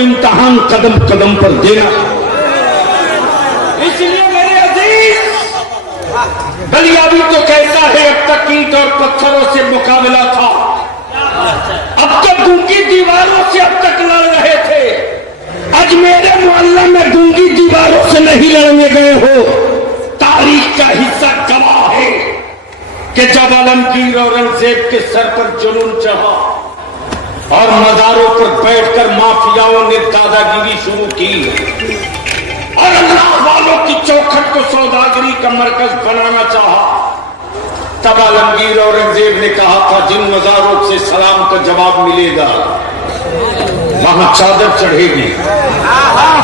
इम्तहान कदम कदम पर देना। इसलिए मेरे अजीज, बलियावी तो कहता है अब तक ईंट और पत्थरों से मुकाबला था, अब तक गूंगी दीवारों से अब तक लड़ रहे थे। आज मेरे मोहल्ला में गूंगी दीवारों से नहीं लड़ने गए हो। तारीख का हिस्सा गवाह है कि जब आलमगीर औरंगजेब के सर पर जुनून चढ़ा और मज़ारों पर बैठकर माफियाओं ने दादागिरी शुरू की और अल्लाह वालों की चौखट को सौदागरी का मरकज बनाना चाहा, तब आलमगीर औरंगजेब ने कहा था जिन मज़ारों से सलाम का जवाब मिलेगा वहां चादर चढ़ेगी,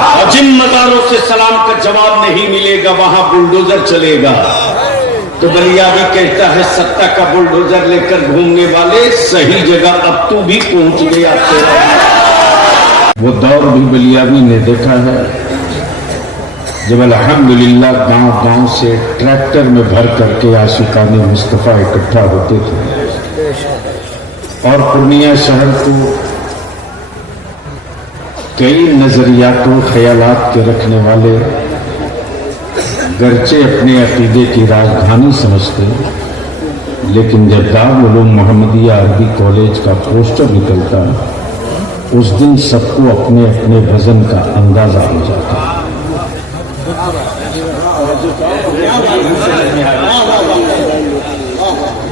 और जिन मज़ारों से सलाम का जवाब नहीं मिलेगा वहां बुलडोजर चलेगा। तो बलियावी कहता है सत्ता का बुलडोजर लेकर घूमने वाले, सही जगह अब तू भी पहुंच गया तेरा। वो दौर भी बलियावी ने देखा है जब अल्हम्दुलिल्लाह गांव गांव से ट्रैक्टर में भर करके आशिकाने मुस्तफा इकट्ठा होते थे और पूर्णिया शहर को कई नजरियातों ख्यालात के रखने वाले गरचे अपने अकीदे की राजधानी समझते, लेकिन जब दारुल उलूम मोहम्मदिया अरबी कॉलेज का पोस्टर निकलता उस दिन सबको अपने अपने वजन का अंदाजा हो जाता।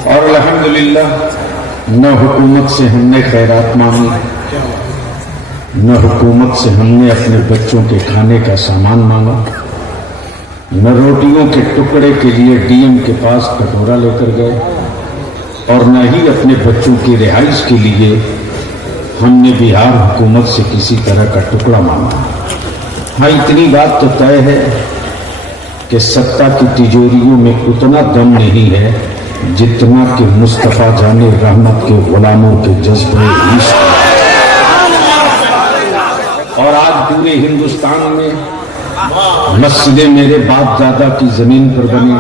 और अल्हम्दुलिल्लाह न हुकूमत से हमने खैरात मांगी, न हुकूमत से हमने अपने बच्चों के खाने का सामान मांगा, न रोटियों के टुकड़े के लिए डीएम के पास कटोरा लेकर गए, और न ही अपने बच्चों की रिहाइश के लिए हमने बिहार हुकूमत से किसी तरह का टुकड़ा मांगा। हाँ, इतनी बात तो तय है कि सत्ता की तिजोरियों में उतना दम नहीं है जितना कि मुस्तफा जाने रहमत के गुलामों के जज्बे इश्क। और आज पूरे हिंदुस्तान में मस्जिदें मेरे बाप दादा की जमीन पर बनी।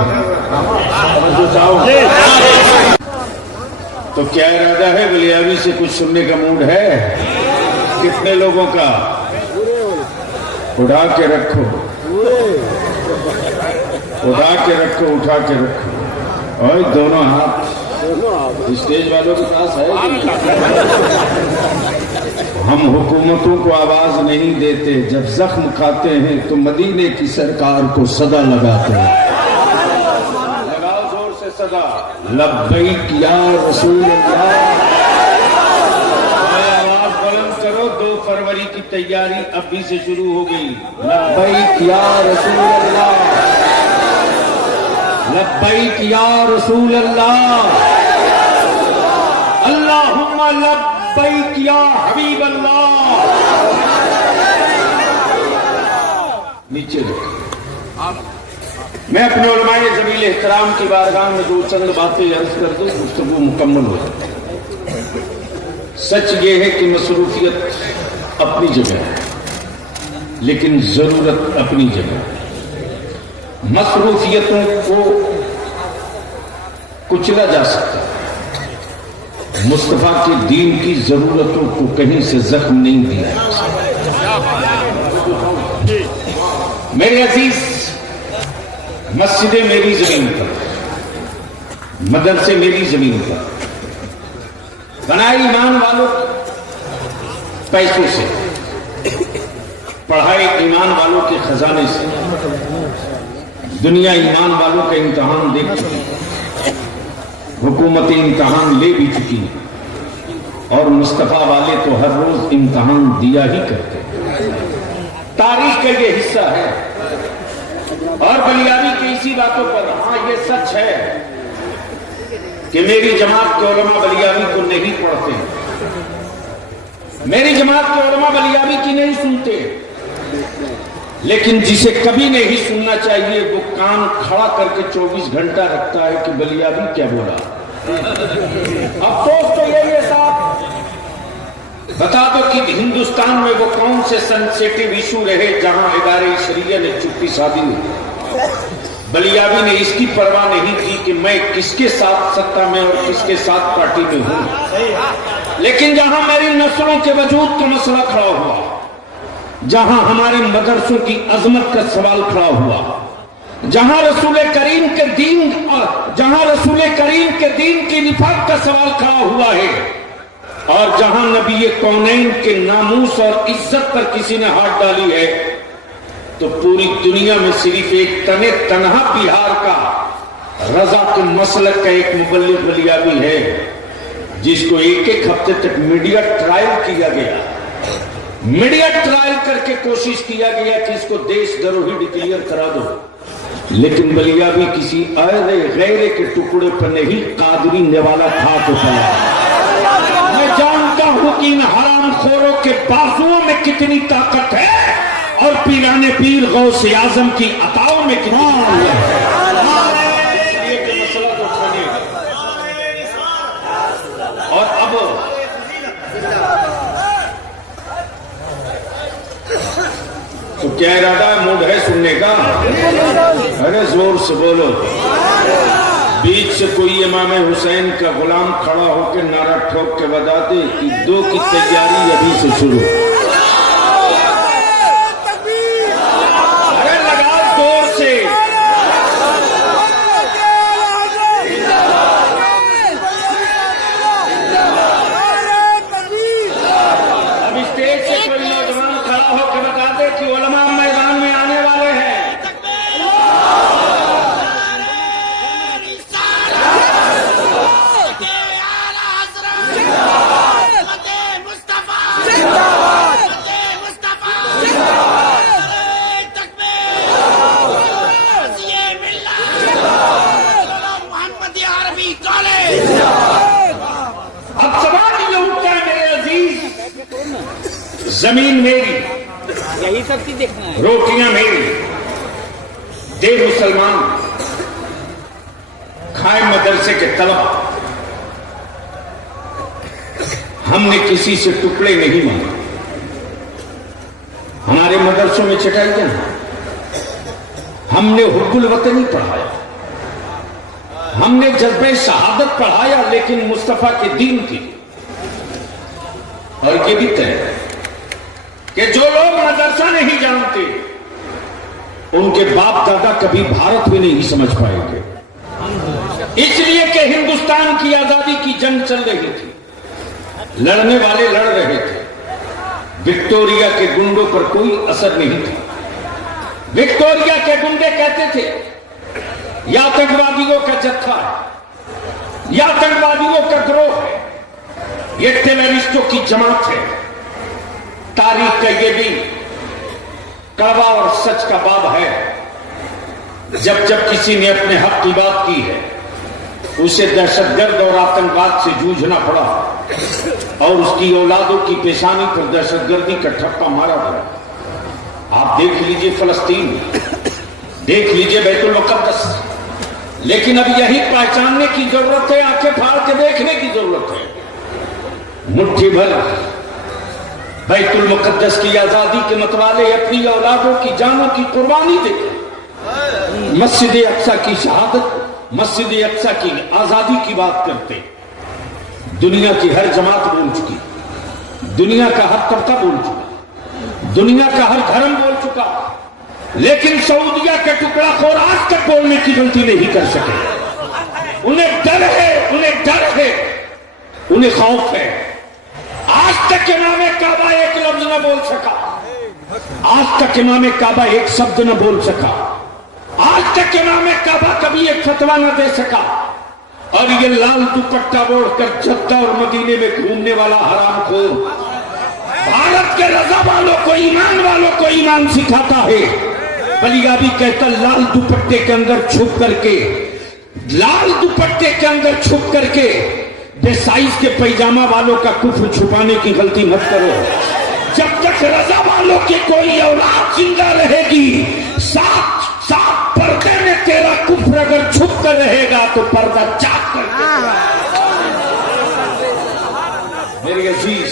तो क्या इरादा है? बलियावी से कुछ सुनने का मूड है? कितने लोगों का? उड़ा के रखो, उड़ा के रखो, उठा के रखो। और दोनों हाथ स्टेज वालों के पास है। हम हुकूमतों को आवाज नहीं देते, जब जख्म खाते हैं तो मदीने की सरकार को सदा लगाते हैं। लगाओ जोर से सदा, लब्बैक या रसूल अल्लाह। आवाज बुलंद करो, 2 फरवरी की तैयारी अभी से शुरू हो गई। लब्बैक या रसूल अल्लाह, लब्बैक या रसूल अल्लाह, अल्लाहुम्मा लब्बैक या हबीब अल्लाह। नीचे देखो। मैं अपने उलमाए ज़मील एहतराम की बारगाह में दो चंद बातें अर्ज कर दूं, गुफ्तगू मुकम्मल हो जाए। सच ये है कि मसरूफियत अपनी जगह है, लेकिन जरूरत अपनी जगह है। मसरूफियतों को कुचला जा सकता है, मुस्तफा के दीन की जरूरतों को कहीं से जख्म नहीं दिया। मेरे अजीज, मस्जिदें मेरी जमीन पर, मदरसे मेरी जमीन पर, बनाए ईमान वालों पैसों से, पढ़ाए ईमान वालों के खजाने से। दुनिया ईमान वालों का इम्तहान दे चुकी है, हुकूमत इम्तहान ले भी चुकी है, और मुस्तफा वाले तो हर रोज इम्तहान दिया ही करते हैं। तारीख का ये हिस्सा है। और बलियावी की इसी बातों पर, हाँ ये सच है कि मेरी जमात के उलमा बलियावी को नहीं पढ़ते, मेरी जमात के उलमा बलियावी की नहीं सुनते, लेकिन जिसे कभी नहीं सुनना चाहिए वो कान खड़ा करके 24 घंटा रखता है कि बलियावी क्या बोला। अफसोस तो यही है साहब, बता दो कि हिंदुस्तान में वो कौन से सेंसिटिव इशू रहे जहां इदारे शरिया ने चुप्पी साधी हुई। बलियावी ने इसकी परवाह नहीं की कि मैं किसके साथ सत्ता में और किसके साथ पार्टी में हूं, लेकिन जहां मेरी नस्लों के वजूद का मसला खड़ा हुआ, जहां हमारे मदरसों की अजमत का सवाल खड़ा हुआ, जहां रसूल करीम के दीन की रिफात का सवाल खड़ा हुआ है, और जहां नबी कौनैन के नामूस और इज्जत पर किसी ने हाथ डाली है, तो पूरी दुनिया में सिर्फ एक तनहा बिहार का रजा के मसलक का एक मुबल्लिग बलियाबी है, जिसको एक एक हफ्ते तक मीडिया ट्रायल किया गया, मीडिया ट्रायल करके कोशिश किया गया कि इसको देशद्रोही डिक्लेयर करा दो, लेकिन बलियाबी किसी अरे गैरे के टुकड़े पर नहीं, कादरी नेवाला था तो पड़ा। मैं जानता हूं कि इन हरामखोरों के बाजुओं में कितनी ताकत है और पीराने पीर गौसे आजम की अताओं में कितना है। मसला तो और अब तो क्या इरादा मूड है सुनने का? अरे जोर से बोलो। बीच से कोई इमाम हुसैन का गुलाम खड़ा होकर नारा ठोक के बता दे कि 2 की तैयारी अभी से शुरू। अरे लगा जोर से। अब स्टेज से कोई नौजवान खड़ा होकर बता दे कि उलमा मैदान में आने वाले हैं। अब सवाल ये उठता है मेरे अजीज, जमीन मेरी, यही सब चीज देखना है, रोटियां मेरी, दे मुसलमान, खाए मदरसे के तलबा। हमने किसी से टुकड़े नहीं मांगे, हमारे मदरसों में चटाइयां, हमने हुब्बुल वतनी पढ़ाया, हमने जज्बे शहादत पढ़ाया, लेकिन मुस्तफा के दीन की। और ये भी तय है कि जो लोग मदरसा नहीं जानते, उनके बाप दादा कभी भारत में नहीं समझ पाएंगे। इसलिए कि हिंदुस्तान की आजादी की जंग चल रही थी, लड़ने वाले लड़ रहे थे, विक्टोरिया के गुंडों पर कोई असर नहीं था। विक्टोरिया के गुंडे कहते थे या आतंकवादियों का जत्था है, या आतंकवादियों का गिरोह है, ये टेररिस्टों की जमात है। तारीख का ये भी कड़वा और सच का बाब है। जब जब किसी ने अपने हक की बात की है, उसे दहशतगर्द और आतंकवाद से जूझना पड़ा, और उसकी औलादों की पेशानी पर दहशतगर्दी का ठप्पा मारा गया। आप देख लीजिए फलस्तीन, देख लीजिए बैतुल मुक़द्दस। लेकिन अब यही पहचानने की जरूरत है, आंखें फाड़ के देखने की जरूरत है। मुट्ठी भर बैतुल मुक़द्दस की आजादी के मतवाले अपनी औलादों की जानों की कुर्बानी दे मस्जिद अक्सा की शहादत, मस्जिद अक्सा की आजादी की बात करते। दुनिया की हर जमात बोल चुकी, दुनिया का हर तबका बोल चुका, दुनिया का हर धर्म बोल चुका, लेकिन सऊदिया के टुकड़ा खोर आज तक बोलने की गलती नहीं कर सके। उन्हें डर है, उन्हें डर है, उन्हें खौफ है। आज तक इमाम काबा एक लफ्ज न बोल सका, आज तक इमाम काबा एक शब्द न बोल सका, आज तक इमाम काबा कभी एक फतवा न दे सका। और ये लाल दुपट्टा ओढ़कर जद्दा और मदीने में घूमने वाला हरामखोर भारत के रजा वालों को, ईमान वालों को ईमान सिखाता है। बलियाबी कहता लाल दुपट्टे के अंदर छुप करके, लाल दुपट्टे के अंदर छुप करके बेसाइज के पैजामा वालों का कुफ्र छुपाने की गलती मत करो। जब तक रजा वालों की कोई औलाद जिंदा रहेगी, साथ साथ पर्दे में तेरा कुफ्र अगर छुप कर रहेगा तो पर्दा चाक करके। मेरे अजीज,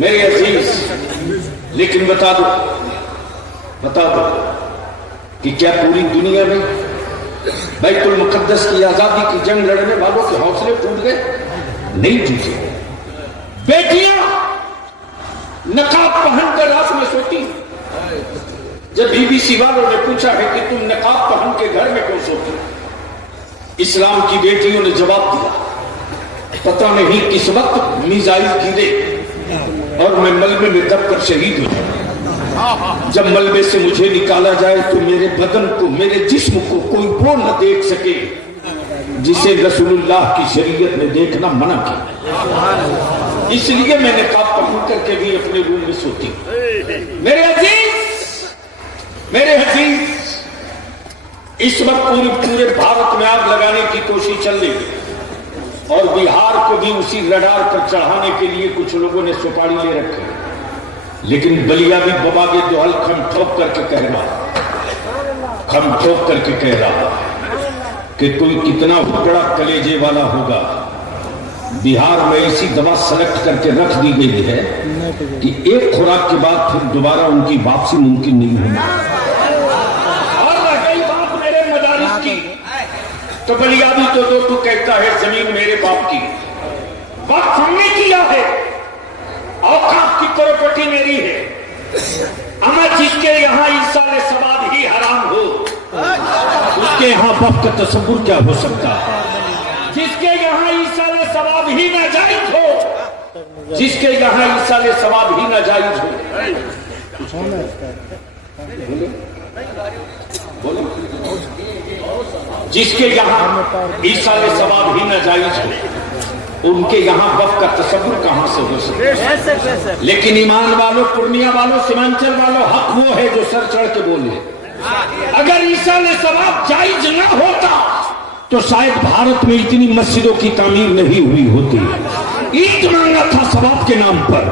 मेरे अजीज, लेकिन बता दो कि क्या पूरी दुनिया में बैतुल मुक़द्दस की आजादी की जंग लड़ने वालों के हौसले टूट गए? नहीं टूटे। बेटियां नकाब पहनकर रात में सोती है। जब बीबीसी वालों ने पूछा है कि तुम नकाब पहन के घर में क्यों सोती, इस्लाम की बेटियों ने जवाब दिया, पता नहीं किस वक्त मिसाइल गिरे और मैं मलबे में दबकर शहीद हो जाऊं। जब मलबे से मुझे निकाला जाए तो मेरे बदन को, मेरे जिस्म को कोई वो न देख सके जिसे रसूलुल्लाह की शरीयत ने देखना मना किया। इसलिए मैं नकाब पहन करके भी अपने रूम में सोती। मेरे अजीज, इस वक्त पूरे भारत में आग लगाने की कोशिश चल रही है और बिहार को भी उसी रडार पर चढ़ाने के लिए कुछ लोगों ने सुपारी ले रखी है। लेकिन बलिया भी बाबा के दोहल खम ठोक करके कह रहा कि कोई कितना बड़ा कलेजे वाला होगा। बिहार में ऐसी दवा सेलेक्ट करके रख दी गई है कि एक खुराक के बाद फिर दोबारा उनकी वापसी मुमकिन नहीं होगी। और रही बात मेरे मदारिस की, तो बलियाबी तो तू कहता है जमीन मेरे बाप की, बात हमने किया है, औकात की प्रॉपर्टी मेरी है। अमा जिसके यहाँ ईसाले सवाब ही हराम हो, उसके यहाँ बाप का तसव्वुर क्या हो सकता है। जिसके यहाँ ईसाले सवाब ही नाजायज हो, जिसके यहाँ ईसाले सवाब ही नाजायज हो, बोलो, जिसके यहाँ ईसाले सवाब ही नाजायज हो, उनके यहाँ वफ का तसव्वुर कहां से हो सकता। लेकिन ईमान वालों, पूर्णिया वालों, सीमांचल वालों, हक वो है जो सर चढ़ के बोले। अगर ईसाले सवाब जायज ना होता तो शायद भारत में इतनी मस्जिदों की तामीर नहीं हुई होती। ईंट मांगा था सवाब के नाम पर,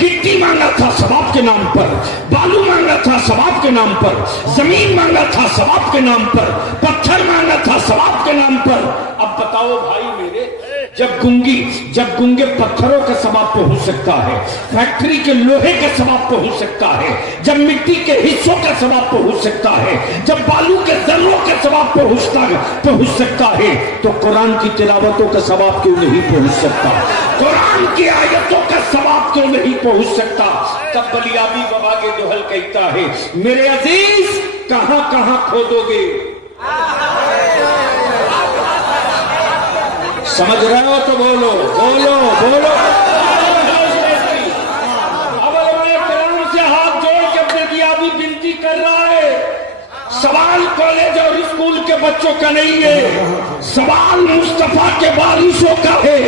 गिट्टी मांगा था सवाब के नाम पर, बालू मांगा था सवाब के नाम पर, जमीन मांगा था सवाब के नाम पर, पत्थर मांगा था सवाब के नाम पर। अब बताओ भाई मेरे, जब गूंगे पत्थरों का सवाब पहुंच सकता है, फैक्ट्री के लोहे का सवाब पहुंच सकता है, जब मिट्टी के हिस्सों का सवाब पहुंच सकता है, जब बालू के जर्रों का सवाब पहुंच सकता है, तो कुरान की तिलावतों का सवाब क्यों नहीं पहुंच सकता? कुरान की आयतों का सवाब क्यों नहीं पहुंच सकता? तब बलियाबी बाबा के दोहल कहता है, मेरे अजीज कहां कहां खोदोगे? समझ रहे हो तो बोलो बोलो बोलो। अब कलाम से हाथ जोड़ के बलियाबी विनती कर रहा है, सवाल कॉलेज और स्कूल के बच्चों का नहीं है, सवाल मुस्तफा के बारिशों का है।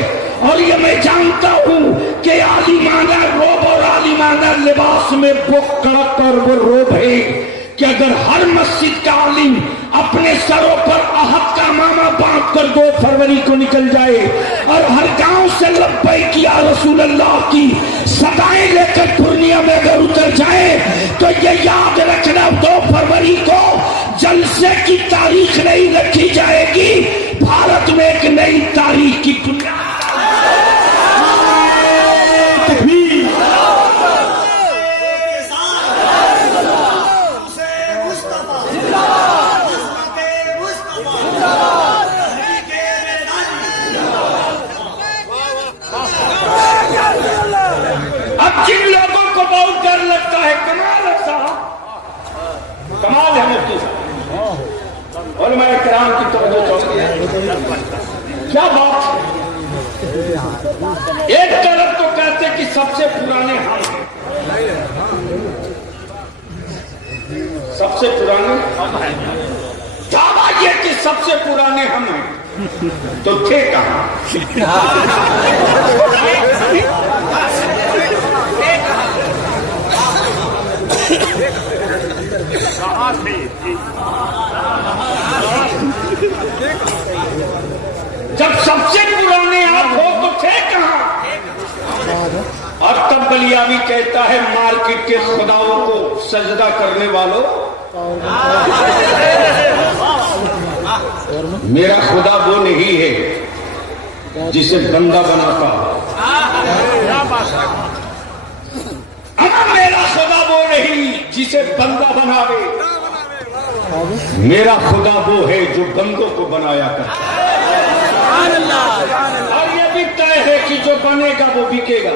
और ये मैं जानता हूं कि आलिमाना रोब और आलिमाना लिबास में बुक्का कर वो रोब है कि अगर हर मस्जिद का आलिम अपने सरों पर अहद का मामा बांध कर 2 फरवरी को निकल जाए और हर गांव से लब्बैक या रसूल अल्लाह की सदाएं लेकर पूर्णिया में अगर उतर जाए, तो ये याद रखना 2 फरवरी को जलसे की तारीख नहीं रखी जाएगी, भारत में एक नई तारीख की बुनियाद जिन लोगों को बहुत डर लगता है, कमाल है साहब, कमाल है मुफ्ती साहब, और मैं इकराम की क्या बात। एक तरफ तो कहते कि सबसे पुराने हम हैं, सबसे पुराने हम हैं, दावा ये कि सबसे पुराने हम हैं, तो थे कहां? जब सबसे पुराने आप हो तो थे कहां? और तब बलियाबी कहता है, मार्केट के खुदाओं को सजदा करने वालों, मेरा खुदा वो नहीं है जिसे बंदा बनाता। मेरा खुदा वो नहीं जिसे बंदा बनावे, मेरा खुदा वो है जो बंदों को बनाया करता है। और ये भी तय है कि जो बनेगा वो बिकेगा।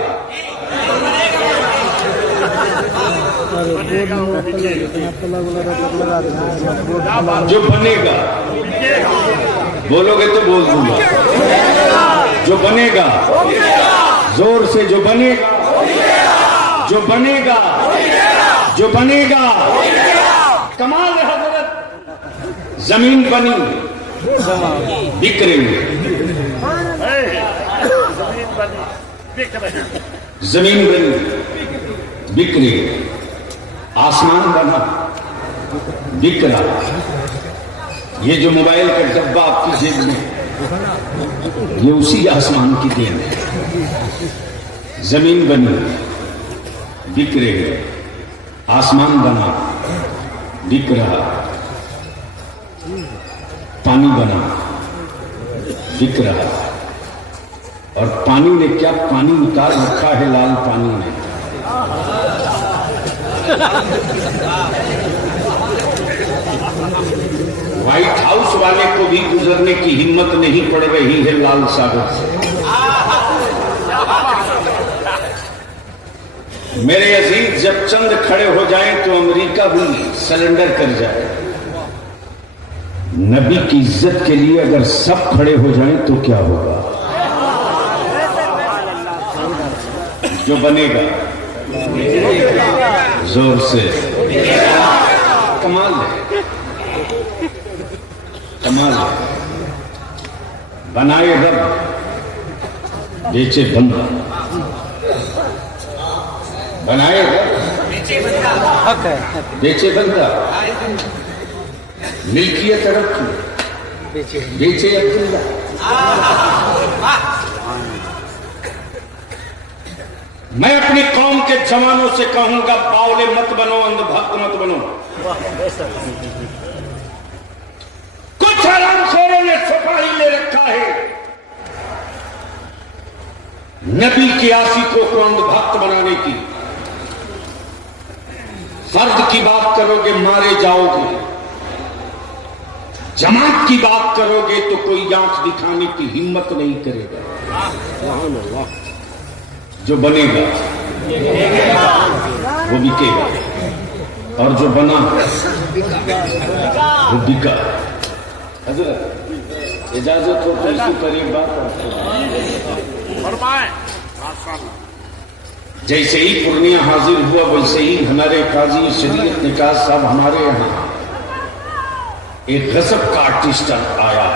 जो बनेगा, बोलोगे तो बोल दूंगा, जो बनेगा, जोर से जो बनेगा, जो बनेगा, जो बनेगा। कमाल है हजरत, जमीन बनी बिक रही है, जमीन बनी बिक रही है, आसमान बना बिक रहा। ये जो मोबाइल का डब्बा आपकी जेब में, ये उसी आसमान की देन है। जमीन बनी बिक रही है, आसमान बना बिक रहा, पानी बना बिक रहा। और पानी ने क्या पानी निकाल रखा है लाल पानी ने। व्हाइट हाउस वाले को भी गुजरने की हिम्मत नहीं पड़ रही है लाल सागर से। मेरे अजीज, जब चंद खड़े हो जाएं तो अमेरिका भी सरेंडर कर जाए। नबी की इज्जत के लिए अगर सब खड़े हो जाएं तो क्या होगा? जो बनेगा, जोर से कमाल है, कमाल है। बनाए रब, बेचे बंदा, बनाए रब, बेचे बंदा। मिल्कियत रब की, बेचे अब्दुल्ला। मैं अपनी कौम के जवानों से कहूंगा, बावले मत बनो, अंधभक्त मत बनो। कुछ हरामखोरों ने छुपा ही ले रखा है नबी के आशिकों को अंधभक्त बनाने की। फर्द की बात करोगे मारे जाओगे, जमात की बात करोगे तो कोई आंख दिखाने की हिम्मत नहीं करेगा। जो बनेगा वो बिकेगा, और जो बना वो बिका। हजरत इजाजत हो तो इसकी करीब बात। जैसे ही पूर्णिया हाजिर हुआ, वैसे ही हमारे काजी शरीयत निकाज साहब हमारे यहाँ एक गजब का आर्टिस्ट आया।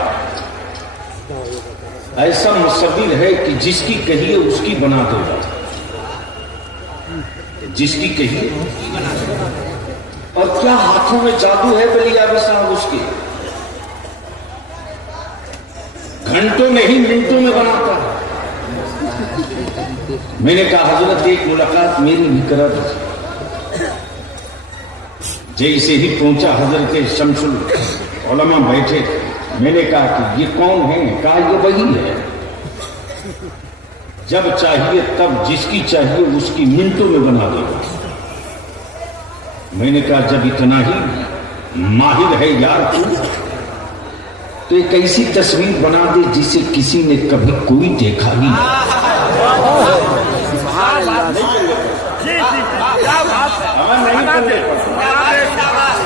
ऐसा मुसव्विर है कि जिसकी कहिए उसकी बना देगा, जिसकी कहिए। और क्या हाथों में जादू है बलियाबी साहब उसके, घंटों नहीं मिनटों में बनाता है। मैंने कहा हजरत एक मुलाकात मेरी भी करा दो। जैसे ही पहुंचा हजरत शमसुल उलमा बैठे, मैंने कहा कि ये कौन है? कहा ये वही है, जब चाहिए तब जिसकी चाहिए उसकी मिनटों में बना देगा। मैंने कहा जब इतना ही माहिर है यार तू, तो एक ऐसी तस्वीर बना दे जिसे किसी ने कभी कोई देखा ही नहीं।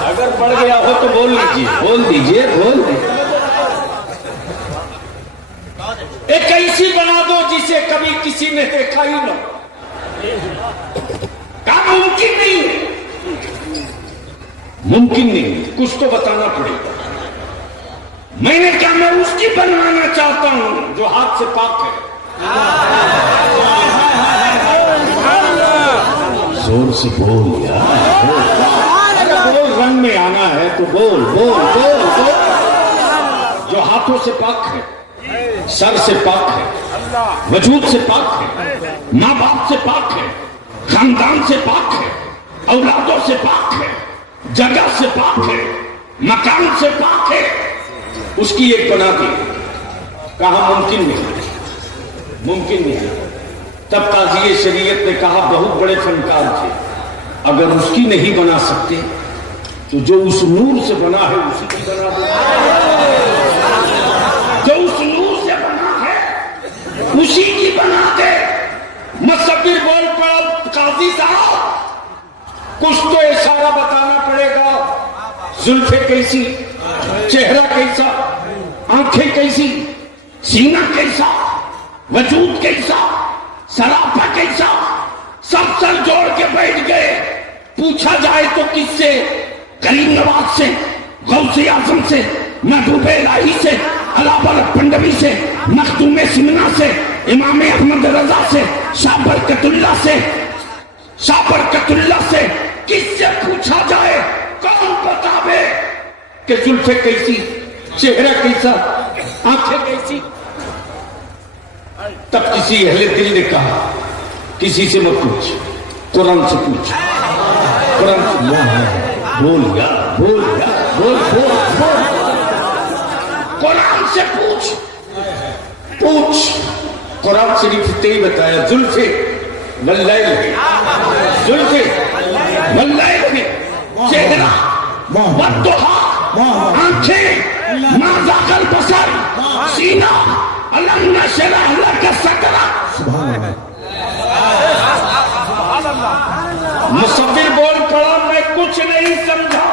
अगर पड़ गया हो तो बोल लीजिए, बोल दीजिए, बोल दीजिए। एक ऐसी बना दो जिसे कभी किसी ने देखा ही ना। क्या मुमकिन नहीं? मुमकिन नहीं, कुछ तो बताना पड़ेगा। मैंने कहा मैं उसकी बनवाना चाहता हूं जो हाथ से पाक है। जोर से बोल यार, बोल, रंग में आना है तो बोल बोल बोल बोल। जो हाथों से पाक है, सर से पाक है, वजूद से पाक है, माँ बाप से पाक है, खानदान से पाक है, औलादों से पाक है, जगह से पाक है, मकान से पाक है, उसकी एक बना दी। कहा मुमकिन नहीं, मुमकिन नहीं। तब काजी शरीयत ने कहा बहुत बड़े फनकार थे, अगर उसकी नहीं बना सकते तो जो उस नूर से बना है उसी की बना दो। जो उस नूर से बना है उसी की बना दे। मुसव्विर बोल पड़ा काजी साहब कुछ तो इशारा बताना पड़ेगा। जुल्फे कैसी, चेहरा कैसा, आंखें कैसी, सीना कैसा, वजूद कैसा, सराफा कैसा, सब सर जोड़ के बैठ गए। पूछा जाए तो किससे? करीम नवाज से, गौसे आजम से, महबूब इलाही से, अलाबर पंडवी से, मखदूम सिमना से, इमाम अहमद रजा से, शाह बरकतुल्लाह से, शाह बरकतुल्लाह से किससे पूछा जाए? कौन बतावे कि जुल्फे कैसी, चेहरा कैसा, आंखें कैसी? तब किसी अहले दिल ने कहा किसी से मत पूछ, कुरान से पूछ। कुरान से बोल यार, बोल यार, बोल बोल बोल। कुरान से पूछ, पूछ। कुरान शरीफ ने बताया जुल्फे वल्लैल है, जुल्फे वल्लैल है, चेहरा वद्दुहा, आंखें मा ज़ाक़ल बसर, सीना अलम नशरह लक सदरक। मुसव्विर बोल पड़ा, मैं कुछ नहीं समझा,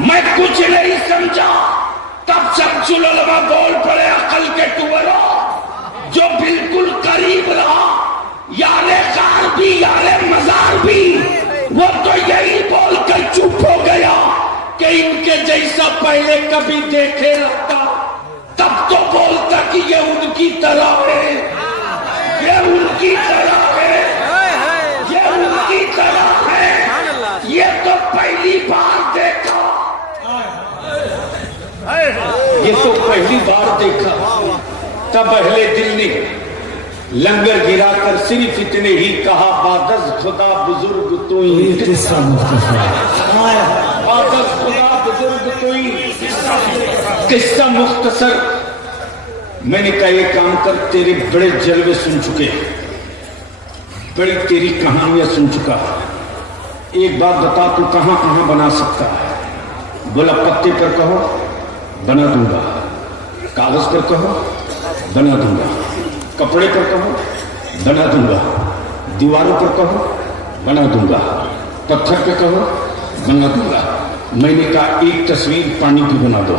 मैं कुछ नहीं समझा। तब शम्सुल उलमा बोल पड़े, अकल के टुवरों, जो बिल्कुल करीब रहा, यारे कार भी यारे मजार भी, वो तो यही बोलकर चुप हो गया कि इनके जैसा पहले कभी देखे रहता। तब तो बोलता कि ये उनकी तरह है, ये उनकी तरह है, ये उनकी तरह है, ये तो पहली बार देखा, ये तो पहली बार देखा। तब अहले दिल ने लंगर गिराकर सिर्फ इतने ही कहा, बादज खुदा बुजुर्ग तू ही, बादज खुदा बुजुर्ग तू ही। किस्सा मुख्तसर। मैंने कहा ये काम कर, तेरे बड़े जलवे सुन चुके, बड़ी तेरी कहानियां सुन चुका, एक बात बता, तू कहां कहां बना सकता है? बोला पत्ते पर कहो बना दूंगा, कागज पर कहो बना दूंगा, कपड़े पर कहो बना दूंगा, दीवारों पर कहो बना दूंगा, पत्थर पे कहो बना दूंगा। मैंने कहा एक तस्वीर पानी पे बना दो,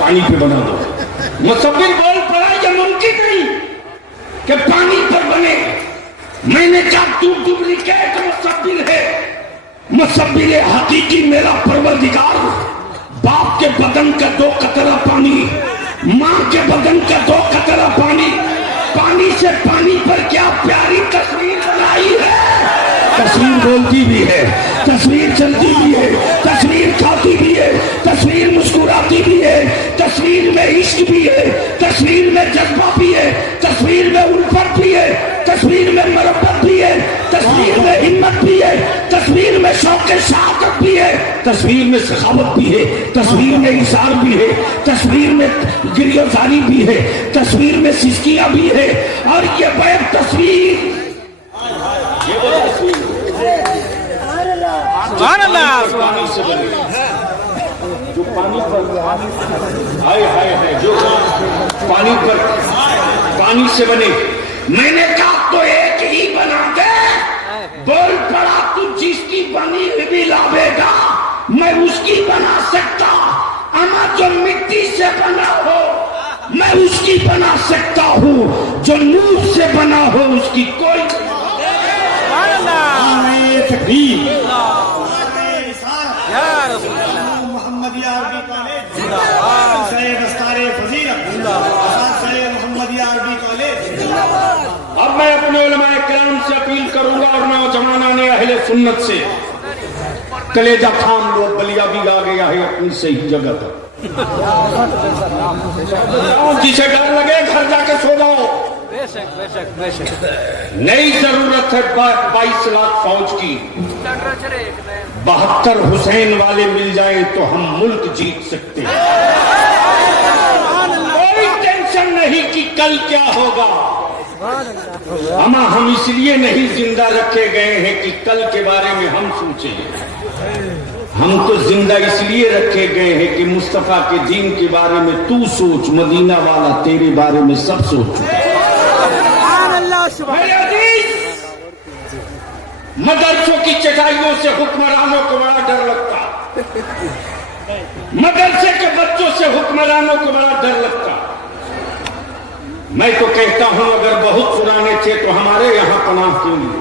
पानी पे बना दो। मुसव्विर बोल पड़ा, यह मुमकिन नहीं कि पानी पर बने। मैंने कहा तू डुप्लीकेट मुसव्विर है, मुसव्विर हकीकी मेरा परवरदिगार। बाप के बदन का 2 कतरा पानी, माँ के बदन का 2 कतरा पानी, पानी से पानी पर क्या प्यारी तस्वीर बनाई है। तस्वीर बोलती भी है, तस्वीर चलती भी है, तस्वीर खाती भी है, तस्वीर मुस्कुराती भी है, तस्वीर में इश्क भी है, तस्वीर में जज्बा भी है, तस्वीर में उल्फत भी है, तस्वीर में मोहब्बत भी है, तस्वीर में हिम्मत भी है, तस्वीर में शौक़ शहादत भी है, तस्वीर में सखावत भी है, तस्वीर में इशार भी है, तस्वीर में गिरियोजारी भी है, तस्वीर में सिसकियां भी है। और ये बैग तस्वीर, पानी से बने, जो पानी पर हाय हाय है, जो पानी पर पानी से बने। मैंने कहा तो एक ही बना दे। बोल पड़ा, तू जिसकी बनी हुई भी लावेगा मैं उसकी बना सकता, अमा जो मिट्टी से बना हो मैं उसकी बना सकता हूँ, जो नूर से बना हो उसकी कोई अब मैं अपने उलमाए किराम से अपील करूंगा और नौजवाना ने अहले सुन्नत से, कलेजा थाम लो, बलिया भी आ गया है अपनी सही जगह पर। जिसे डर लगे घर जाके सो जाओ। बेशक बेशक बेशक। नई जरूरत है 22 लाख फौज की, 72 हुसैन वाले मिल जाए तो हम मुल्क जीत सकते हैं। कोई टेंशन नहीं कि कल क्या होगा। अमा हम इसलिए नहीं जिंदा रखे गए हैं कि कल के बारे में हम सोचें, हम तो जिंदा इसलिए रखे गए हैं कि मुस्तफा के दीन के बारे में तू सोच, मदीना वाला तेरे बारे में सब सोच। मदरसों की चटाइयों से हुक्मरानों को बड़ा डर लगता, मदरसे के बच्चों से हुक्मरानों को बड़ा डर लगता। मैं तो कहता हूं अगर बहुत पुराने थे तो हमारे यहां पनाह क्यों नहीं?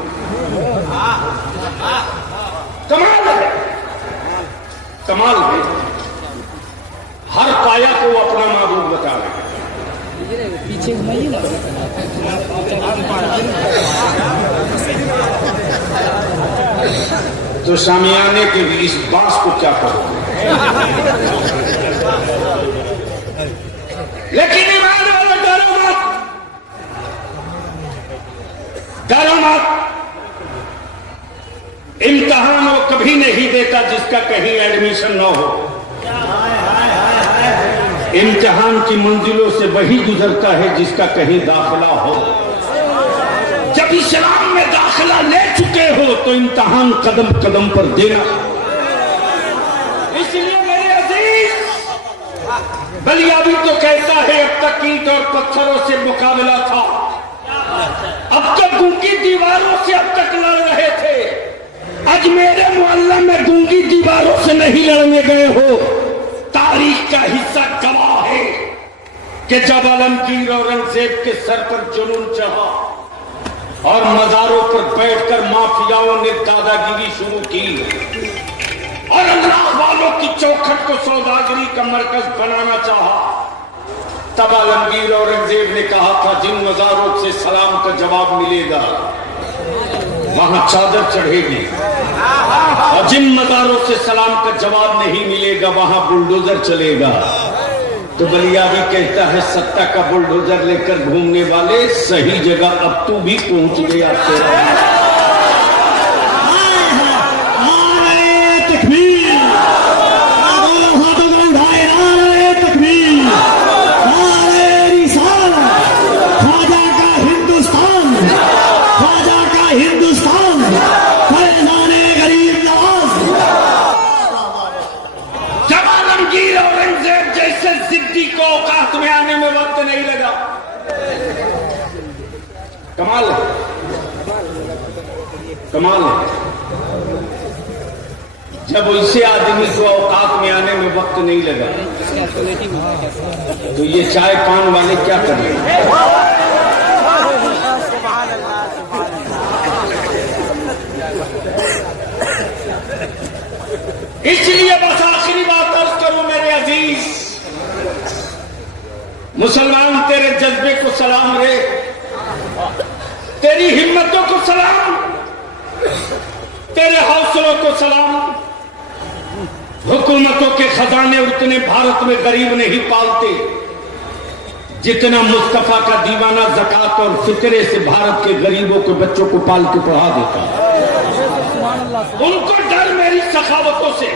कमाल है, कमाल है। हर पाया को वो अपना माबूद बता रहे हैं। पीछे घुमाइए ना। तो शामियाने के भी इस बांस को क्या करोगे? लेकिन ईमान वाला डरो मत, डरो मत। इम्तिहान वो कभी नहीं देता जिसका कहीं एडमिशन न हो। इम्तिहान की मंजिलों से वही गुजरता है जिसका कहीं दाखिला हो। जब इस्लाम में दाखिला ले चुके हो तो इम्तिहान कदम कदम पर देना। इसलिए मेरे अजीज, बलिया भी तो कहता है अब तक ईंट और पत्थरों से मुकाबला था, अब तक गूंगी दीवारों से अब तक लड़ रहे थे। आज मेरे मोहल्ला में गूंगी दीवारों से नहीं लड़ने गए हो। तारीख का हिस्सा गवाह है कि जब आलमगीर औरंगजेब के सर पर जुनून चढ़ा और मजारों पर बैठकर माफियाओं ने दादागिरी शुरू की और अल्लाह वालों की चौखट को सौदागरी का मरकज बनाना चाहा, तब आलमगीर औरंगजेब ने कहा था जिन मजारों से सलाम का जवाब मिलेगा वहां चादर चढ़ेगी, और जिन मजारों से सलाम का जवाब नहीं मिलेगा वहां बुलडोजर चलेगा। तो बलिया भी कहता है सत्ता का बुलडोजर लेकर घूमने वाले सही जगह अब तू भी पहुंच गया। में आने में वक्त नहीं लगा। कमाल है, कमाल है। जब इसे आदमी को औकात में आने में वक्त नहीं लगा तो ये चाय पान वाले क्या करेंगे? इसलिए बस आखिरी बात अर्ज करूं मेरे अजीज मुसलमान, तेरे जज्बे को सलाम रे, तेरी हिम्मतों को सलाम, तेरे हौसलों को सलाम। हुकूमतों के खजाने उतने भारत में गरीब नहीं पालते जितना मुस्तफा का दीवाना ज़कात और फितरे से भारत के गरीबों के बच्चों को पाल के पढ़ा देता। उनको डर मेरी सखावतों से,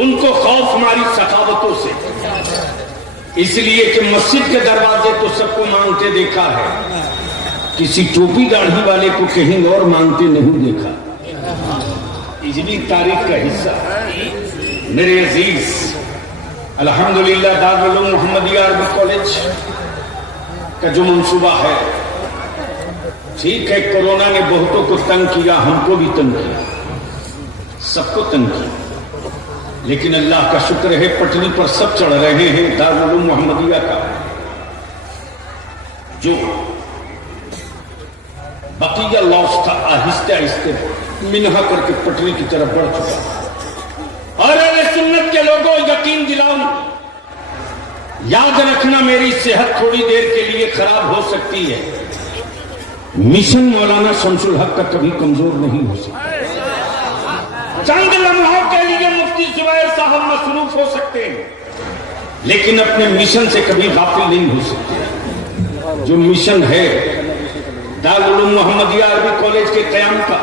उनको खौफ हमारी सखावतों से। इसलिए कि मस्जिद के दरवाजे तो सबको मांगते देखा है, किसी टोपी दाढ़ी वाले को कहीं और मांगते नहीं देखा। इजली तारीख का हिस्सा मेरे अजीज, अल्हम्दुलिल्लाह दारुल उलूम मोहम्मदिया अरबी कॉलेज का जो मंसूबा है, ठीक है कोरोना ने बहुतों को तंग किया, हमको भी तंग किया, सबको तंग किया, लेकिन अल्लाह का शुक्र है पटरी पर सब चढ़ रहे हैं। दारुल उलूम मोहम्मदिया का जो बकिया लॉस था आहिस्ते आहिस्ते मिनहा करके पटरी की तरफ बढ़ चुका। और अरे सुन्नत के लोगों यकीन दिलाऊं, याद रखना मेरी सेहत थोड़ी देर के लिए खराब हो सकती है, मिशन मौलाना शमसुल हक का कभी कमजोर नहीं हो सकता। चंद लम्हों के लिए मुफ्ती जुबैर साहब मसरूफ हो सकते हैं, लेकिन अपने मिशन से कभी गाफिल नहीं हो सकते। जो मिशन है दारुल उलूम मोहम्मदिया अरबी कॉलेज के क़याम का,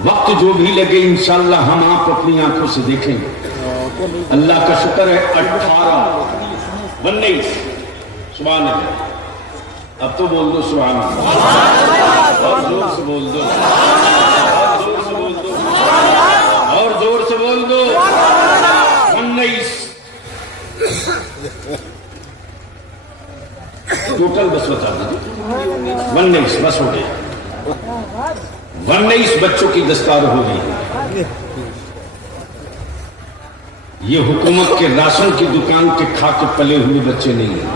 वक्त जो भी लगे इंशाअल्लाह हम आप अपनी आंखों से देखेंगे। अल्लाह का शुक्र है 18 सुभान अल्लाह। अब तो बोल दो सुभान अल्लाह, और जोर से बोल दो, और जोर से बोल दो, और जोर से बोल दो। 19 टोटल बस बता दो, 19 बस हो गया। वरना इस बच्चों की दस्तार हो गई। ये हुकूमत के राशन की दुकान के खा के पले हुए बच्चे नहीं है,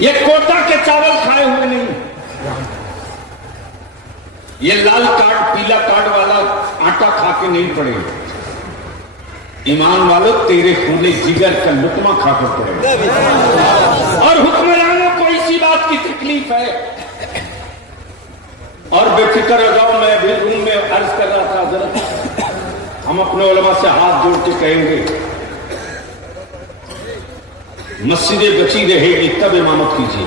ये कोटा के चावल खाए हुए नहीं, ये लाल कार्ड पीला कार्ड वाला आटा खा के नहीं पड़े। ईमान वालों, तेरे खूने जिगर का लुकमा खाकर पड़े। और हुक्मरानों को इसी बात की तकलीफ है। और बेफिक्र हो जाओ, मैं भी रूम में अर्ज कर रहा था, जरा हम अपने उलमा से हाथ जोड़ के कहेंगे मस्जिदें बची रहेगी तब इमामत कीजिए।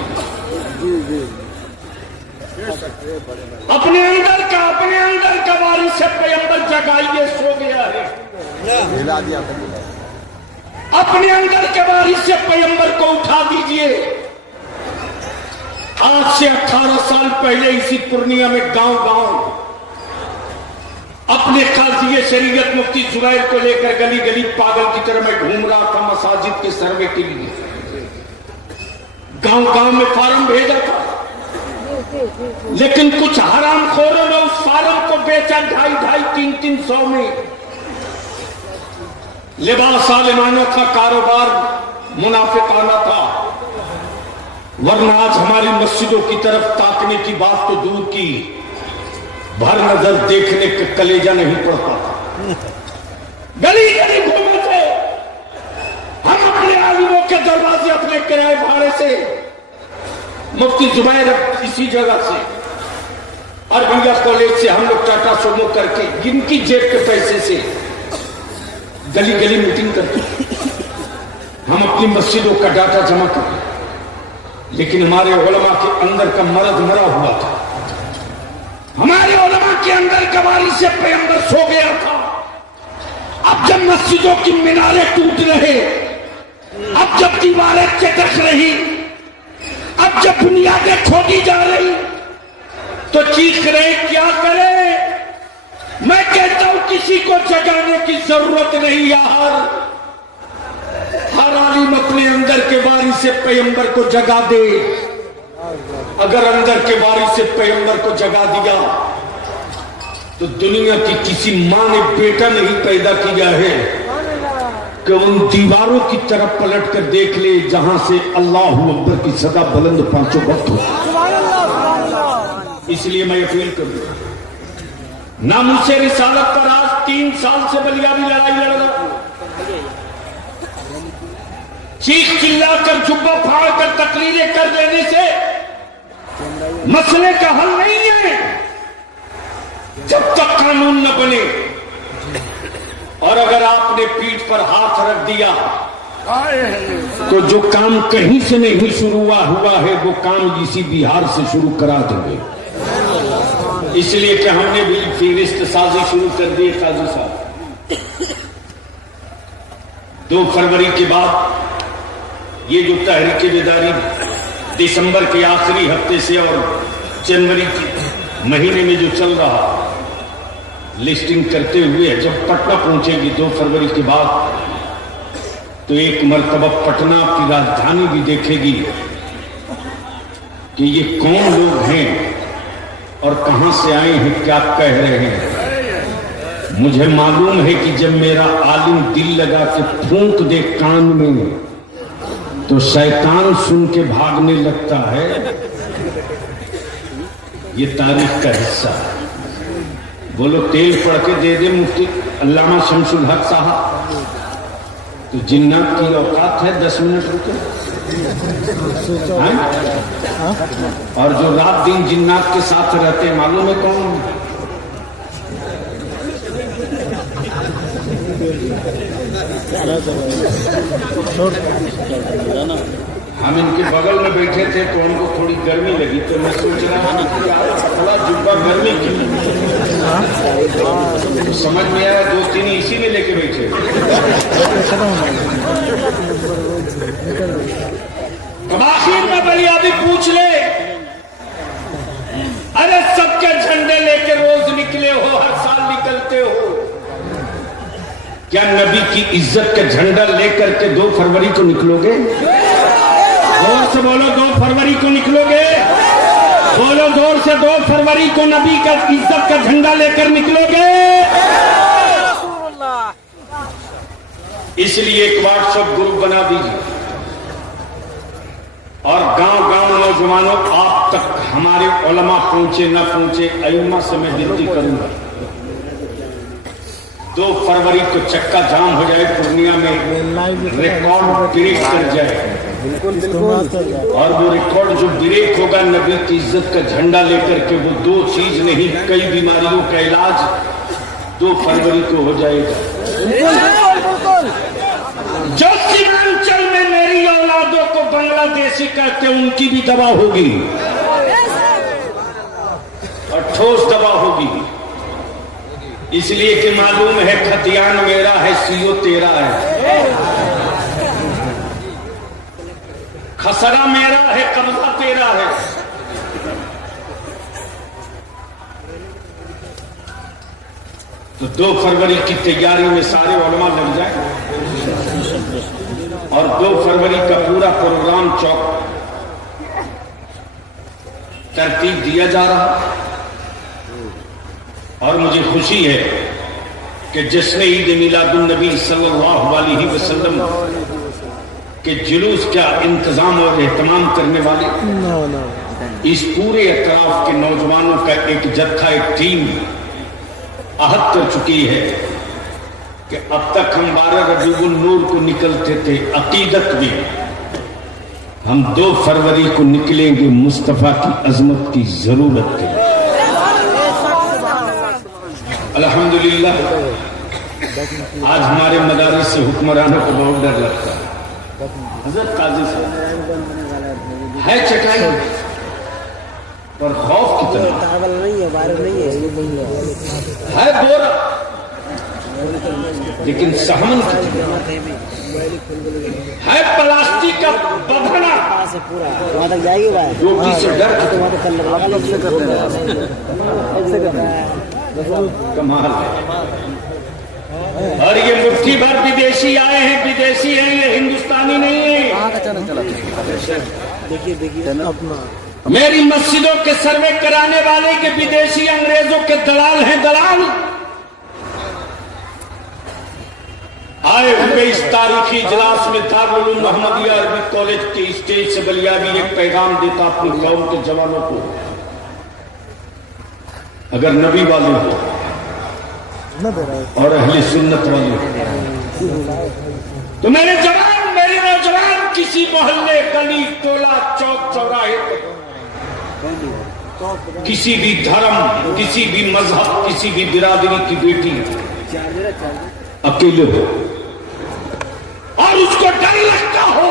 अपने अंदर का वारिस से पैगंबर जगाइए, सो गया है। अपने अंदर के वारिस से पैगंबर को उठा दीजिए। आज से 18 साल पहले इसी पूर्णिया में गांव अपने काजी शरीयत मुफ्ती जुबैर को लेकर गली गली पागल की तरह मैं घूम रहा था मसाजिद के सर्वे के लिए। गांव में फार्म भेजा था, लेकिन कुछ हरामखोरों ने उस फार्म को बेचा 250-300 में। लिबास आलिमाना था, कारोबार मुनाफिकाना था। वरना आज हमारी मस्जिदों की तरफ ताकने की बात तो दूर की, भर नजर देखने का कलेजा नहीं पड़ता। गली गली घूमे थे हम, अपने आलिमों के दरवाजे अपने किराए भाड़े से, मुफ्ती जुबैर इसी जगह से, और भैया कॉलेज से हम लोग टाटा सोमो करके जिनकी जेब के पैसे से गली गली मीटिंग करते, हम अपनी मस्जिदों का डाटा जमा करते। लेकिन हमारे उलमा के अंदर का मर्द मरा हुआ था, हमारे उलमा के अंदर का वारिस से पैगंबर सो गया था। अब जब मस्जिदों की मीनारे टूट रहे, अब जब दीवारें चटक रही, अब जब बुनियादें खोदी जा रही, तो चीख रहे क्या करें। मैं कहता हूं किसी को जगाने की जरूरत नहीं यार। हर आलिम अपने अंदर के वारिस से पैगंबर को जगा दे। अगर अंदर के वारिस से पैगंबर को जगा दिया तो दुनिया की किसी मां ने बेटा नहीं पैदा किया है कि उन दीवारों की तरफ पलट कर देख ले जहां से अल्लाहू अकबर की सदा बुलंद पांचों वक्त हो। इसलिए मैं अपील करूंगा, नामुसे रिसालत पर आज 3 साल से बलियारी लड़ाई लड़ रहा, चीख चिल्लाकर जुब्बा फाड़ कर तकरीरें कर देने से मसले का हल नहीं है जब तक कानून न बने। और अगर आपने पीठ पर हाथ रख दिया तो जो काम कहीं से नहीं शुरू हुआ है वो काम इसी बिहार से शुरू करा देंगे। इसलिए कि हमने भी फीरिस्त साजी शुरू कर दी। काजी साहब 2 फरवरी के बाद ये जो तहरीक बेदारी दिसंबर के आखिरी हफ्ते से और जनवरी के महीने में जो चल रहा, लिस्टिंग करते हुए जब पटना पहुंचेगी 2 फरवरी के बाद, तो एक मर्तबा पटना की राजधानी भी देखेगी कि ये कौन लोग हैं और कहां से आए हैं, क्या कह रहे हैं। मुझे मालूम है कि जब मेरा आलिम दिल लगा के फूंक दे कान में तो शैतान सुन के भागने लगता है। ये तारीख का हिस्सा है। बोलो तेल पढ़ के दे दे मुफ्ती अल्लामा शमसुल हक साहब, तो जिन्नात की औकात है 10 मिनट रुके। और जो रात दिन जिन्नात के साथ रहते हैं मालूम है कौन? हम इनके बगल में बैठे थे तो उनको थोड़ी गर्मी लगी, तो मैं सोच रहा था कि थोड़ा जुब्बा गर्मी की, तो समझ में आया 2-3 इसी में लेके बैठे। अब आखिर में बलियादी पूछ ले, अरे सबके झंडे लेके रोज निकले हो, हर साल निकलते हो, क्या नबी की इज्जत का झंडा लेकर के 2 फरवरी को निकलोगे? और से बोलो 2 फरवरी को निकलोगे? बोलो जोर से, 2 फरवरी को नबी का इज्जत का झंडा लेकर निकलोगे? इसलिए एक व्हाट्सएप ग्रुप बना दीजिए और गांव-गांव नौजवानों आप तक हमारे उलमा पहुंचे न पहुंचे, अइम्मा से मैं विनती करूंगा 2 फरवरी को चक्का जाम हो जाए, पूर्णिया में रिकॉर्ड ब्रेक कर जाए। और वो रिकॉर्ड जो ब्रेक होगा नबी की इज्जत का झंडा लेकर के, वो 2 चीज नहीं कई बीमारियों का इलाज 2 फरवरी को हो जाएगा। जो सीमांचल में मेरी औलादों को बांग्लादेशी कहते उनकी भी दवा होगी और ठोस दवा होगी। इसलिए कि मालूम है खतियान मेरा है, सीओ तेरा है, खसरा मेरा है, कब्जा तेरा है। तो 2 फरवरी की तैयारी में सारे उलमा लग जाए और 2 फरवरी का पूरा प्रोग्राम चौक तरतीब दिया जा रहा। और मुझे खुशी है कि जिसने ईद मिलादुन नबी सल्लल्लाहु अलैहि वसल्लम के जुलूस का इंतजाम और एहतमाम करने वाले इस पूरे अतराफ के नौजवानों का एक जत्था, एक टीम अहद कर चुकी है कि अब तक हम 12 रबीउल नूर को निकलते थे, अकीदत में हम 2 फरवरी को निकलेंगे मुस्तफा की अजमत की जरूरत के। अल्हम्दुलिल्लाह आज हमारे मदारिस से हुक्मरानों को बहुत डर लगता है। हजरत काजी साहब है चटाई पर खौफ कितना है, बोरा लेकिन सहमन है, प्लास्टिक का बंधना रोटी से डर कमाल है। और ये मुट्ठी भर विदेशी आए हैं, विदेशी हैं, ये हिंदुस्तानी नहीं है। देखिए अपना मेरी मस्जिदों के सर्वे कराने वाले के विदेशी अंग्रेजों के दलाल हैं, दलाल आए हुए इस तारीखी इजलास में दारुल उलूम मोहम्मदिया अरबी कॉलेज के स्टेज से बलियाबी एक पैगाम देता अपनी कौम के जवानों को, अगर नबी वाले हो और अहले सुन्नत वाले हो तो मेरे जवान, मेरे नौजवान किसी मोहल्ले, गली, टोला, चौक, चौराहे पर किसी भी धर्म, किसी भी मजहब, किसी भी बिरादरी की बेटी अकेले हो और उसको डर लगता हो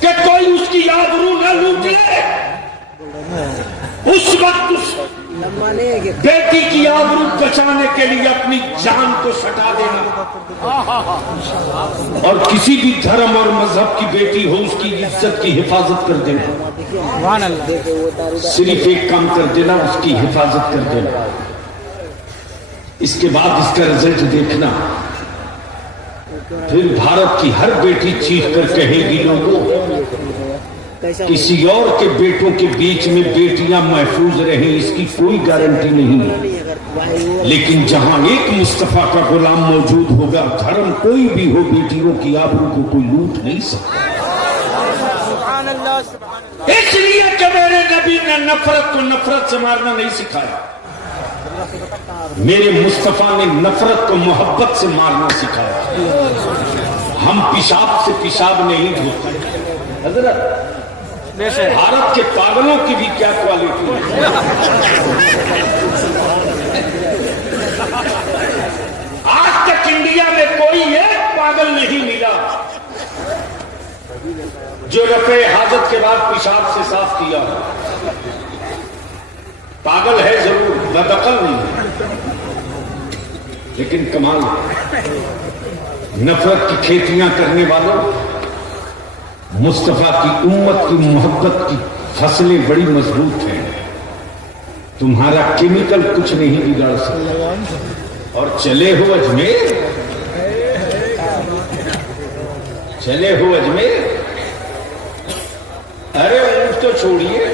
कि कोई उसकी आबरू न लूट ले, उस वक्त उस बेटी की आबरू बचाने के लिए अपनी जान को सटा देना और किसी भी धर्म और मजहब की बेटी हो उसकी इज्जत की हिफाजत कर देना, सिर्फ एक काम कर देना, उसकी हिफाजत कर देना। इसके बाद इसका रिजल्ट देखना, फिर भारत की हर बेटी चीख कर कहेगी लोगों किसी और के बेटों के बीच में बेटियां महफूज रहें इसकी कोई गारंटी नहीं, लेकिन जहां एक मुस्तफा का गुलाम मौजूद होगा, धर्म कोई भी हो, बेटियों की आबरू को कोई लूट नहीं सकता। इसलिए कि मेरे नबी ने नफरत को नफरत से मारना नहीं सिखाया, मेरे मुस्तफा ने नफरत को मोहब्बत से मारना सिखाया। हम पेशाब से पेशाब नहीं धोते। हजरत भारत के पागलों की भी क्या क्वालिटी है। आज तक इंडिया में कोई एक पागल नहीं मिला जो रफे हाजत के बाद पेशाब से साफ किया। पागल है जरूर, बदअक्ल नहीं, लेकिन कमाल नफरत की खेतियां करने वालों, मुस्तफा की उम्मत की मोहब्बत की फसलें बड़ी मजबूत हैं, तुम्हारा केमिकल कुछ नहीं बिगाड़ सकता। और चले हो अजमेर, चले हो अजमेर, अरे ऊंट तो छोड़िए,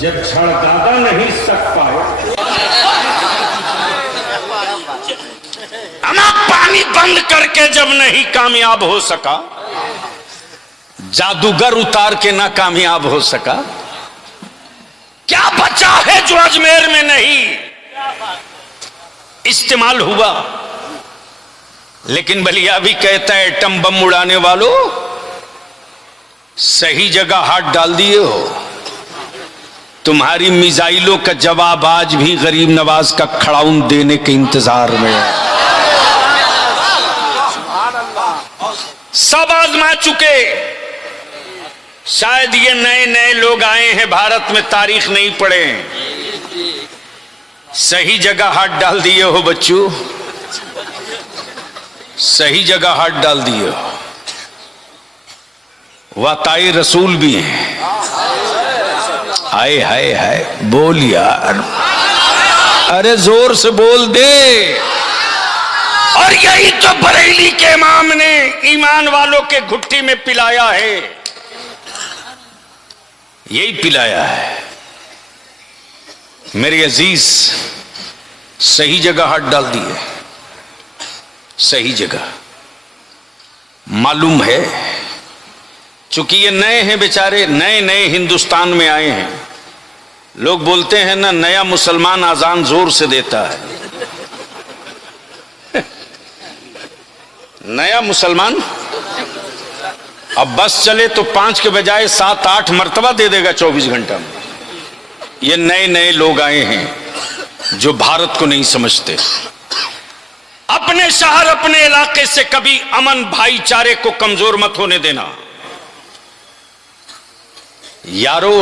जब छड़दादा नहीं सक पाए, पानी बंद करके जब नहीं कामयाब हो सका, जादूगर उतार के ना कामयाब हो सका, क्या बचा है जो अजमेर में नहीं इस्तेमाल हुआ। लेकिन बलिया भी कहता है, एटम बम उड़ाने वालों सही जगह हाथ डाल दिए हो, तुम्हारी मिसाइलों का जवाब आज भी गरीब नवाज का खड़ाउन देने के इंतजार में है। सब आजमा चुके, शायद ये नए नए लोग आए हैं भारत में, तारीख नहीं पढ़े। सही जगह हाथ डाल दिए हो बच्चों, सही जगह हाथ डाल दिए हो। वाताए रसूल भी हैं। हाय हाय हाय, बोल यार, अरे जोर से बोल दे। और यही तो बरेली के इमाम ने ईमान वालों के घुट्टी में पिलाया है, यही पिलाया है। मेरे अजीज, सही जगह हाथ डाल दिए, सही जगह। मालूम है, चूंकि ये नए हैं बेचारे, नए नए हिंदुस्तान में आए हैं। लोग बोलते हैं ना, नया मुसलमान आजान जोर से देता है। नया मुसलमान अब बस चले तो 5 के बजाय 7-8 मर्तबा दे देगा 24 घंटा में। ये नए नए लोग आए हैं जो भारत को नहीं समझते। अपने शहर, अपने इलाके से कभी अमन भाईचारे को कमजोर मत होने देना यारो।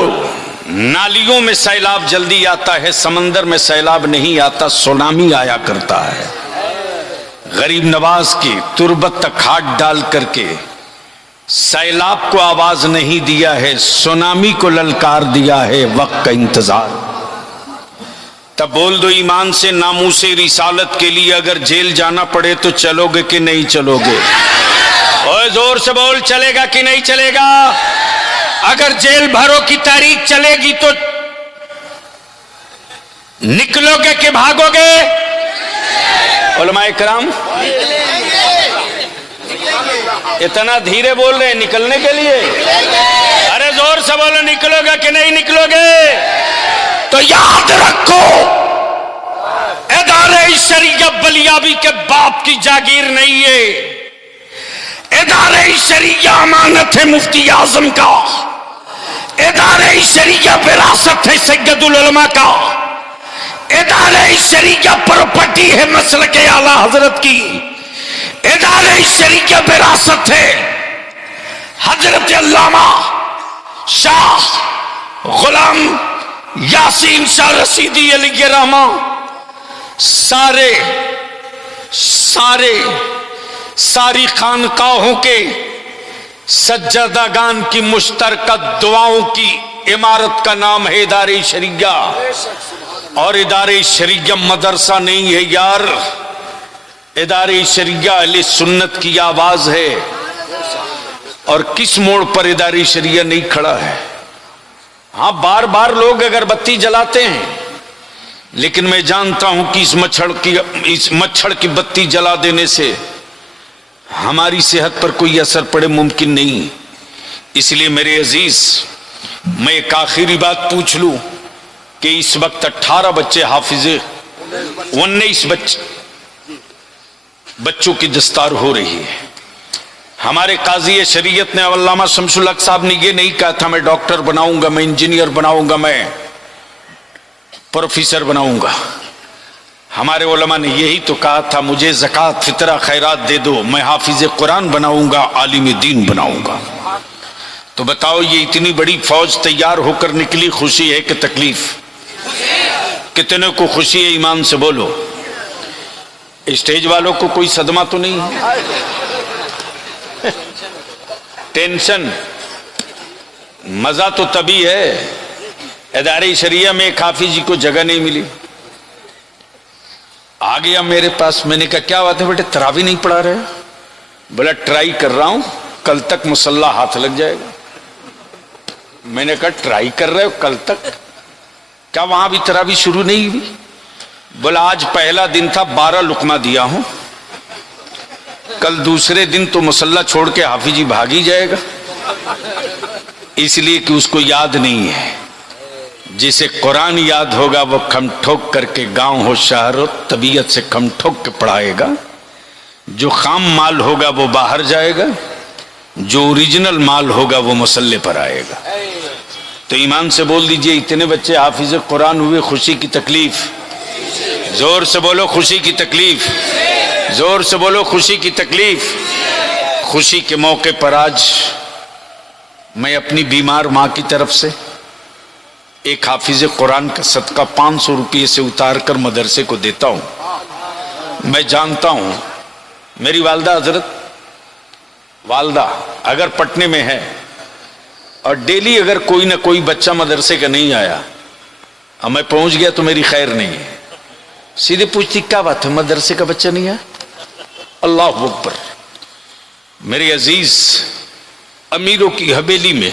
नालियों में सैलाब जल्दी आता है, समंदर में सैलाब नहीं आता, सुनामी आया करता है। गरीब नवाज की तुरबत तक हाथ डाल करके सैलाब को आवाज नहीं दिया है, सुनामी को ललकार दिया है। वक्त का इंतजार। तब बोल दो ईमान से, नामूसे रिसालत के लिए अगर जेल जाना पड़े तो चलोगे कि नहीं चलोगे? और जोर से बोल, चलेगा कि नहीं चलेगा? अगर जेल भरो की तारीख चलेगी तो निकलोगे कि भागोगे? उलमाए कराम इतना धीरे बोल रहे हैं निकलने के लिए। अरे जोर से बोलो, निकलोगे कि नहीं निकलोगे? तो याद रखो, इदारे शरिया बलियाबी के बाप की जागीर नहीं है। इदारे शरिया अमानत है मुफ्ती आजम का। इदारे शरिया विरासत है सैयदुल उलमा का। इदारे शरिया प्रॉपर्टी है मसलक आला हजरत की। इदारे शरिया विरासत है हजरत अल्लामा शाह गुलाम यासीन शाह रशीदी अलैहि रहमा। सारी खानकाहों के सज्जदागान की मुश्तरका दुआओं की इमारत का नाम है इदारे शरिया। और इदारे शरिया मदरसा नहीं है यार, इदारे शरिया अहले सुन्नत की आवाज है। और किस मोड़ पर इदारे शरिया नहीं खड़ा है? हाँ, बार बार लोग अगरबत्ती जलाते हैं, लेकिन मैं जानता हूं कि इस मच्छर की बत्ती जला देने से हमारी सेहत पर कोई असर पड़े मुमकिन नहीं। इसलिए मेरे अजीज, मैं एक आखिरी बात पूछ लूं कि इस वक्त 18 बच्चे हाफिजे, 19 बच्चों की दस्तार हो रही है। हमारे काजी शरीयत ने अल्लामा शमसुल हक साहब ने ये नहीं कहा था मैं डॉक्टर बनाऊंगा, मैं इंजीनियर बनाऊंगा, मैं प्रोफेसर बनाऊंगा। हमारे उलमा ने यही तो कहा था, मुझे ज़कात फितरा खैरात दे दो, मैं हाफिज कुरान बनाऊंगा, आलिम दीन बनाऊंगा। तो बताओ, ये इतनी बड़ी फौज तैयार होकर निकली, खुशी है कि तकलीफ? कितने को खुशी है? ईमान से बोलो। स्टेज वालों को कोई सदमा तो नहीं है? टेंशन। मजा तो तभी है, इदारे शरिया में एक हाफिज जी को जगह नहीं मिली। आ गया मेरे पास, मैंने कहा क्या बात है बेटे, तरावी नहीं पढ़ा रहे? बोला ट्राई कर रहा हूं। कल तक मुसल्ला हाथ लग जाएगा। मैंने कहा ट्राई कर रहे हो कल तक? क्या वहां भी तरावी शुरू नहीं हुई? बोला आज पहला दिन था, 12 लुकमा दिया हूं, कल दूसरे दिन तो मुसल्ला छोड़ के हाफिजी भाग ही जाएगा, इसलिए कि उसको याद नहीं है। जिसे कुरान याद होगा वो खम ठोक करके गांव हो शहर हो तबीयत से खम ठोक के पढ़ाएगा। जो खाम माल होगा वो बाहर जाएगा, जो ओरिजिनल माल होगा वो मुसल्ले पर आएगा। तो ईमान से बोल दीजिए, इतने बच्चे हाफिज कुरान हुए, खुशी की तकलीफ? जोर से बोलो खुशी की तकलीफ, जोर से बोलो खुशी की तकलीफ। खुशी के मौके पर आज मैं अपनी बीमार मां की तरफ से एक हाफिज कुरान का सदका 500 रुपये से उतार कर मदरसे को देता हूं। मैं जानता हूं मेरी वालदा हजरत, वालदा अगर पटने में है और डेली अगर कोई ना कोई बच्चा मदरसे का नहीं आया और मैं पहुंच गया तो मेरी खैर नहीं है, सीधे पूछती क्या बात है मदरसे का बच्चा नहीं आया? अल्लाह अकबर। मेरे अजीज, अमीरों की हवेली में,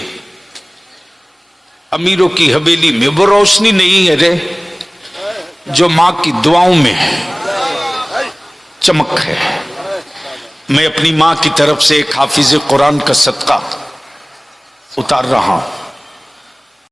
अमीरों की हवेली में वो रोशनी नहीं है रे जो मां की दुआओं में चमक है। मैं अपनी मां की तरफ से एक हाफिज कुरान का सदका उतार रहा हूं।